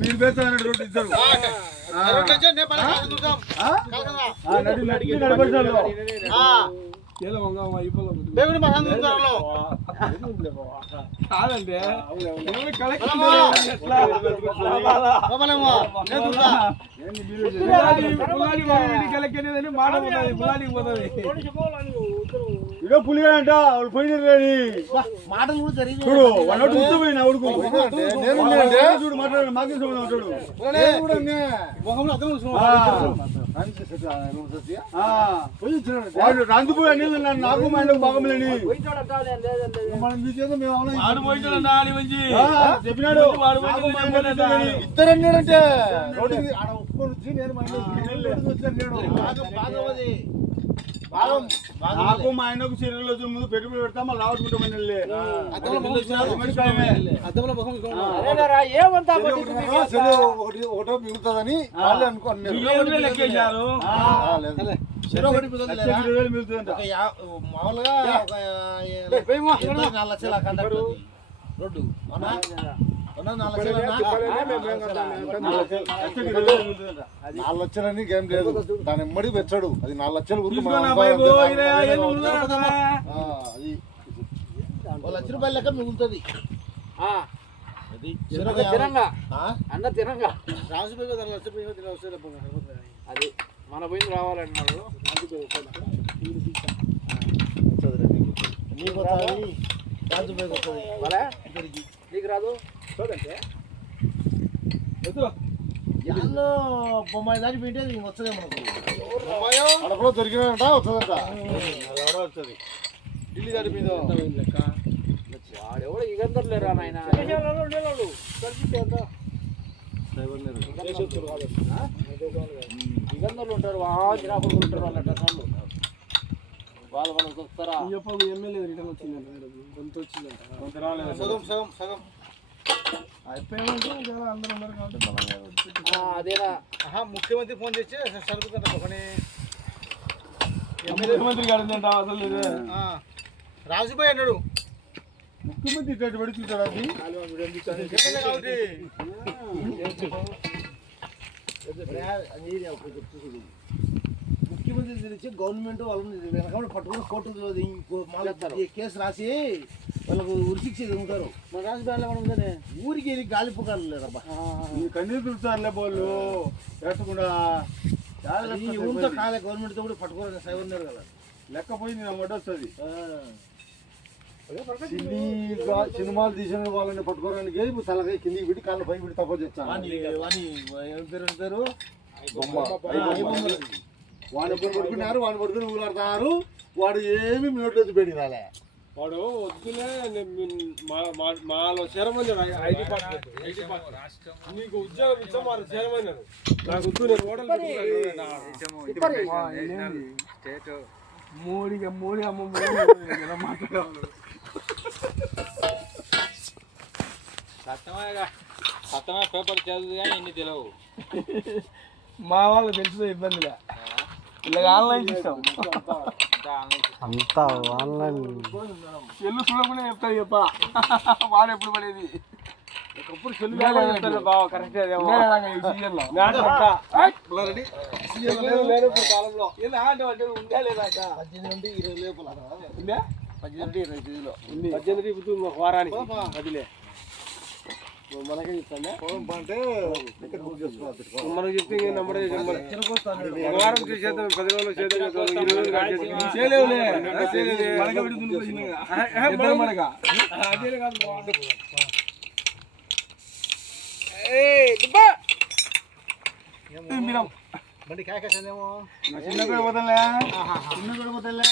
మీరు పెడతారు రోడ్డు ఇద్దరు కాదండి మాట ఇదో పులిగాడంట వాళ్ళు పోయినారు మాటలు కూడా జరిగి చూడు వాడు గుర్తుపోయిన అవుడుకు చూడు మాట్లాడు మాకే చూడు వాడు రంజిపోయి అనేది నాకు మా ఇంట్లో బాగమలేని చెప్పినాడు ఇద్దరు అన్నాడంటే రోడ్డుకి ఆడ ఒప్పుకొని వచ్చి నేను మా నాకు మా ఆయనకు చీరలు వచ్చిన ముందు పెట్టుబడి పెడతా మళ్ళీ రావట్టుకుంటామని ఒకటో మిగులుతుందని వాళ్ళు అనుకోండి మామూలుగా 4 లక్షల కండక్టర్ రోడ్డు 4 లక్షలని గేమ్ లేదు దాని ఎమ్మడి పెంచాడు అది 4 లక్షలు అది 1 లక్ష రూపాయల లెక్క మిగులుతుంది అది మన పోయింది రావాలన్నాడు నీకు రాదు చూడంటే బొమ్మాయి దాటి పెట్టేది వస్తుంది మనకు దొరికినాడంట వస్తుందంట వస్తుంది ఢిల్లీ దాటి మీద వాడెవడో ఇగందరు లేరా నాయన ఇగందర్లు ఉంటారు జిరాపులు ఉంటారు వాళ్ళ టర్నర్లు వాళ్ళు వాళ్ళకి వస్తారా ఎమ్మెల్యే రిటర్న్ వచ్చిందంట కొంత వచ్చిందంట కొంత రాలేదు సగం అదేనా ముఖ్యమంత్రి ఫోన్ చేసి సరుకుతుంట ముఖ్యమంత్రి గారు అసలు రాజుబాయ్ అన్నాడు ముఖ్యమంత్రి ఇట్లా పెడుతుంటాడు ముఖ్యమంత్రి తెలిసి గవర్నమెంట్ వాళ్ళని వెనకబడి పట్టుకుని కోర్టు కేసు రాసి వాళ్ళకు ఉరిశిక్ష ఉంటారు మన రాజధానిలో మనం ఉందనే ఊరికి గాలిపోకాలు లేదబ్బా కన్నీరు తుడుతారులే బోళ్ళు పెట్టకుండా ఊరితో కాలే గవర్నమెంట్తో కూడా పట్టుకోవాలి సైవన్నారు కదా లెక్కపోయింది నా మొట్ట వస్తుంది సినిమాలు తీసిన వాళ్ళని పట్టుకోవడానికి తలకాయ కిందికి పెట్టి కాళ్ళ పైకి పెట్టి తప్ప చేస్తాను వాడిని పడుకున్నారు వాడిని పడుకుని ఊలాడుతున్నారు వాడు ఏమి నోట్లో పెట్టి రాలే వాడు వద్దులే మాలో చేరమని నీకు ఉద్యోగం ఇచ్చా మా చేరమని నాకు వద్దు నేను మోడీ అమ్మ ఎలా మాట్లాడాలి సత్తమే పేపర్ చదువు కానీ ఇన్ని తెలియవు మా వాళ్ళు తెలుసు ఇబ్బందిలే ఇలా ఆన్లైన్ చేస్తాం అంతా ఆన్లైన్ చెల్లు చూడకుండా చెప్తాడు చెప్ప వాడు ఎప్పుడు పడేది ఒకప్పుడు చెల్లు బాగా కరెక్ట్ కాలంలో ఉందా లేదా 18 నుండి 20 లోపల 18 నుండి 20 18 వారానికి అదిలే మనకే చెప్తానే అంటే మనకు చెప్తే నెంబర్ వారం చేద్దాం 10 రోజులు చేద్దాం 20 రోజులు చేయలేవులే బండి కాకేమో చిన్న కూడా పోతలే